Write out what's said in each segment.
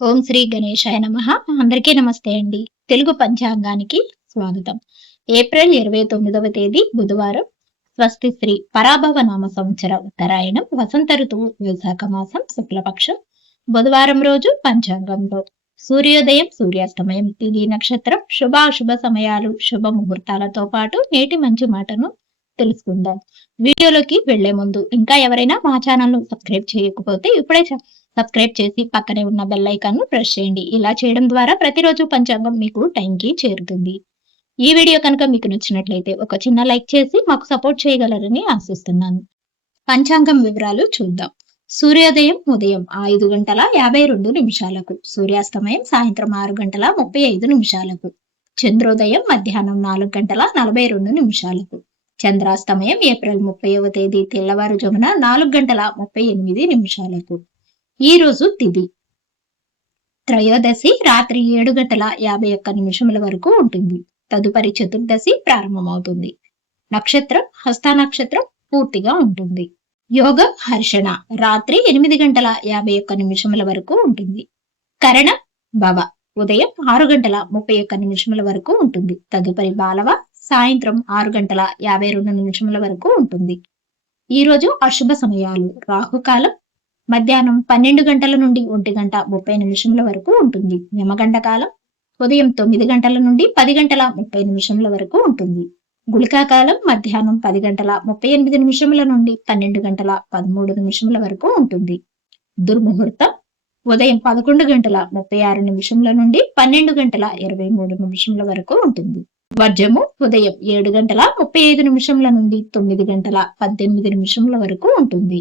ఓం శ్రీ గణేశాయ నమః. అందరికీ నమస్తే అండి. తెలుగు పంచాంగానికి స్వాగతం. ఏప్రిల్ 29వ తేదీ బుధవారం. స్వస్తి శ్రీ పరాభవ నామ సంవత్సర ఉత్తరాయణం వసంత ఋతువు వైశాఖ మాసం శుక్లపక్షం బుధవారం రోజు పంచాంగంలో సూర్యోదయం సూర్యాస్తమయం తిథి నక్షత్రం శుభాశుభ సమయాలు శుభ ముహూర్తాలతో పాటు నేటి మంచి మాటను తెలుసుకుందాం. వీడియోలోకి వెళ్లే ముందు ఇంకా ఎవరైనా మా ఛానల్ ను సబ్స్క్రైబ్ చేయకపోతే ఇప్పుడే సబ్స్క్రైబ్ చేసి పక్కనే ఉన్న బెల్ ఐకాన్ ను ప్రెస్ చేయండి. ఇలా చేయడం ద్వారా ప్రతిరోజు పంచాంగం మీకు టైంకి చేరుతుంది. ఈ వీడియో కనుక మీకు నచ్చినట్లయితే ఒక చిన్న లైక్ చేసి మాకు సపోర్ట్ చేయగలరని ఆశిస్తున్నాను. పంచాంగం వివరాలు చూద్దాం. సూర్యోదయం ఉదయం 5:52 సూర్యాస్తమయం సాయంత్రం 6:35 చంద్రోదయం మధ్యాహ్నం 4:42 చంద్రాస్తమయం ఏప్రిల్ 30వ తేదీ తెల్లవారుజామున 4:38 ఈ రోజు తిథి త్రయోదశి రాత్రి 7:51 వరకు ఉంటుంది. తదుపరి చతుర్దశి ప్రారంభమవుతుంది. నక్షత్రం హస్త నక్షత్రం పూర్తిగా ఉంటుంది. యోగం హర్షణ రాత్రి 8:51 వరకు ఉంటుంది. కరణ భవ ఉదయం 6:31 వరకు ఉంటుంది. తదుపరి బాలవ సాయంత్రం 6:52 వరకు ఉంటుంది. ఈ రోజు అశుభ సమయాలు రాహుకాలం మధ్యాహ్నం 12 గంటల నుండి 1:30 వరకు ఉంటుంది. యమగంట కాలం ఉదయం 9 గంటల నుండి 10:30 వరకు ఉంటుంది. గుళికా కాలం మధ్యాహ్నం 10:38 నుండి 12:13 వరకు ఉంటుంది. దుర్ముహూర్తం ఉదయం 11:36 నుండి 12:23 వరకు ఉంటుంది. వర్జము ఉదయం 7:35 నుండి 9:18 వరకు ఉంటుంది.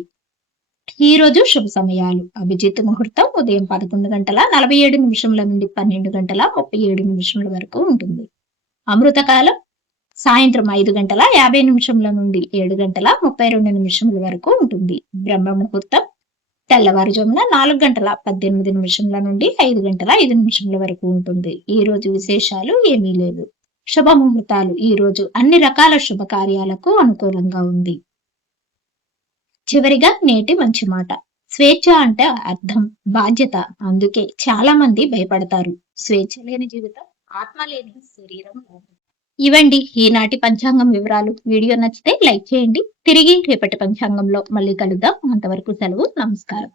ఈ రోజు శుభ సమయాలు అభిజిత్ ముహూర్తం ఉదయం 11:47 నుండి 12:37 వరకు ఉంటుంది. అమృతకాలం సాయంత్రం 5:50 నుండి 7:32 వరకు ఉంటుంది. బ్రహ్మ ముహూర్తం తెల్లవారుజామున 4:18 నుండి 5:05 వరకు ఉంటుంది. ఈ రోజు విశేషాలు ఏమీ లేదు. శుభ ముహూర్తాలు ఈ రోజు అన్ని రకాల శుభకార్యాలకు అనుకూలంగా ఉంది. చివరిగా నేటి మంచి మాట. స్వేచ్ఛ అంటే అర్థం బాధ్యత. అందుకే చాలా మంది భయపడతారు. స్వేచ్ఛ లేని జీవితం ఆత్మ లేని శరీరం. ఇవండి ఈనాటి పంచాంగం వివరాలు. వీడియో నచ్చితే లైక్ చేయండి. తిరిగి రేపటి పంచాంగంలో మళ్ళీ కలుద్దాం. అంతవరకు సెలవు. నమస్కారం.